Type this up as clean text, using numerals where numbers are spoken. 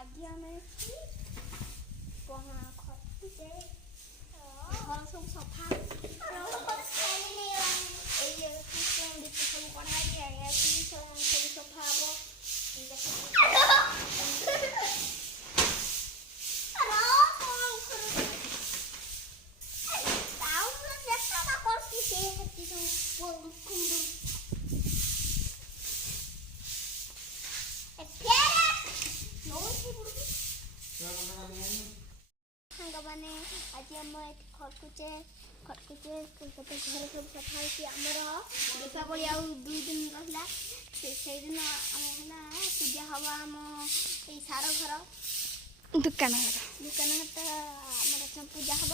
ଆଜି ଆମେ ଖଟୁଛେ ଘର ସବୁ ସଫା ଏଇ ସବୁ କଢ଼ା ହେଇକି ସବୁ ସଫା ହବ। ସାଙ୍ଗମାନେ ଆଜି ଆମ ଏଠି ଖଟୁଛେ କେତେ ଘର ସବୁ ସଫା ହେଇଛି। ଆମର ଦୀପାବଳି ଆଉ 2 ଦିନ ରହିଲା। ସେଇଦିନ ଆମ ହେଲା ପୂଜା ହବ ଆମ ଏଇ ସାର ଘର ଦୋକାନ ଘରଟା ଆମର ପୂଜା ହବ।